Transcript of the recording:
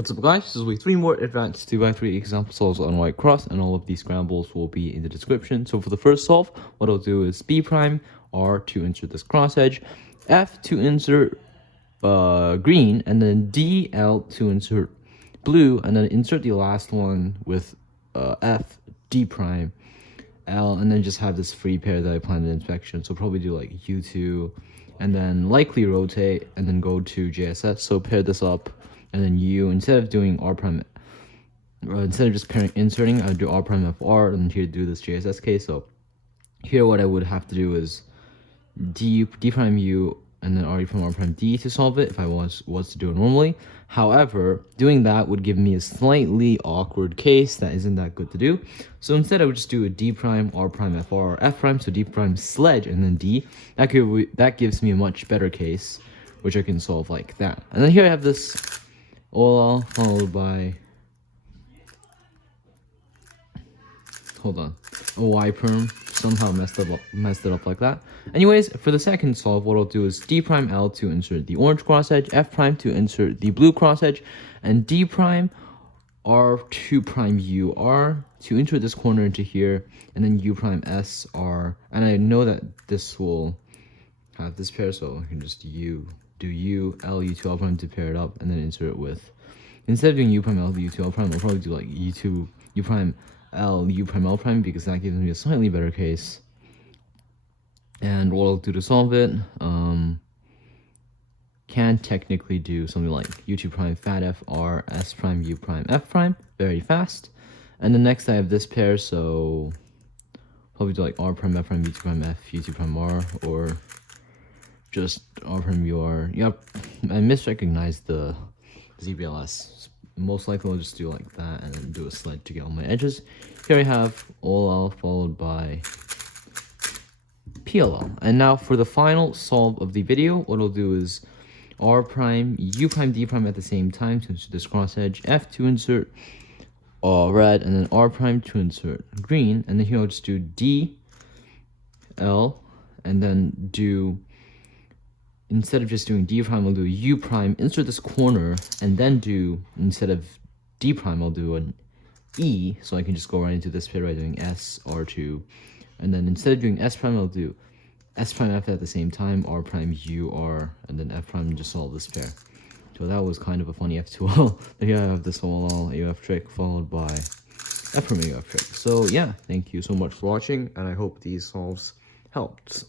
What's up guys, this is week 3 more advanced 2x3 example solves on white cross, and all of these scrambles will be in the description. So for the first solve, what I'll do is B prime, R to insert this cross edge, F to insert green, and then D, L to insert blue, and then insert the last one with F, D prime, L, and then just have this free pair that I planned in inspection. So probably do like U2, and then likely rotate, and then go to JSS. So pair this up, and then U, instead of doing R prime, instead of just inserting, I would do R prime FR, and here do this JSS case. So here what I would have to do is D prime U, and then R prime D to solve it if I was to do it normally. However, doing that would give me a slightly awkward case that isn't that good to do. So instead I would just do a D prime, R prime FR, or F prime, so D prime sledge, and then D. That gives me a much better case, which I can solve like that. And then here I have this OLL followed by, hold on, a Y perm. Somehow messed it up like that. Anyways, for the second solve, what I'll do is D prime L to insert the orange cross edge, F prime to insert the blue cross edge, and D prime R2 prime U R to insert this corner into here, and then U prime S R. And I know that this will have this pair, so I can just do U L U2 L prime to pair it up, and then insert it with, instead of doing U prime L U2 L prime, I'll probably do like U2 U prime L U prime L prime, because that gives me a slightly better case. And what I'll do to solve it, can technically do something like U2 prime fat F R S prime U prime F prime very fast. And then next I have this pair, so probably do like R prime F prime U2 prime F U2 prime R, or just R prime U R. Yep, I misrecognized the ZBLS. Most likely I'll just do like that and then do a sled to get all my edges. Here I have OLL followed by PLL. And now for the final solve of the video, what I'll do is R prime, U prime, D prime at the same time to insert this cross edge, F to insert red, and then R prime to insert green. And then here I'll just do D, L, and then do, instead of just doing D prime, I'll do U prime, insert this corner, and then do, instead of D prime, I'll do an E, so I can just go right into this pair by doing S, R2. And then instead of doing S prime, I'll do S prime F at the same time, R prime U R, and then F prime, and just solve this pair. So that was kind of a funny F2L. Here I have this OLL AUF trick followed by F prime AUF trick. So yeah, thank you so much for watching, and I hope these solves helped.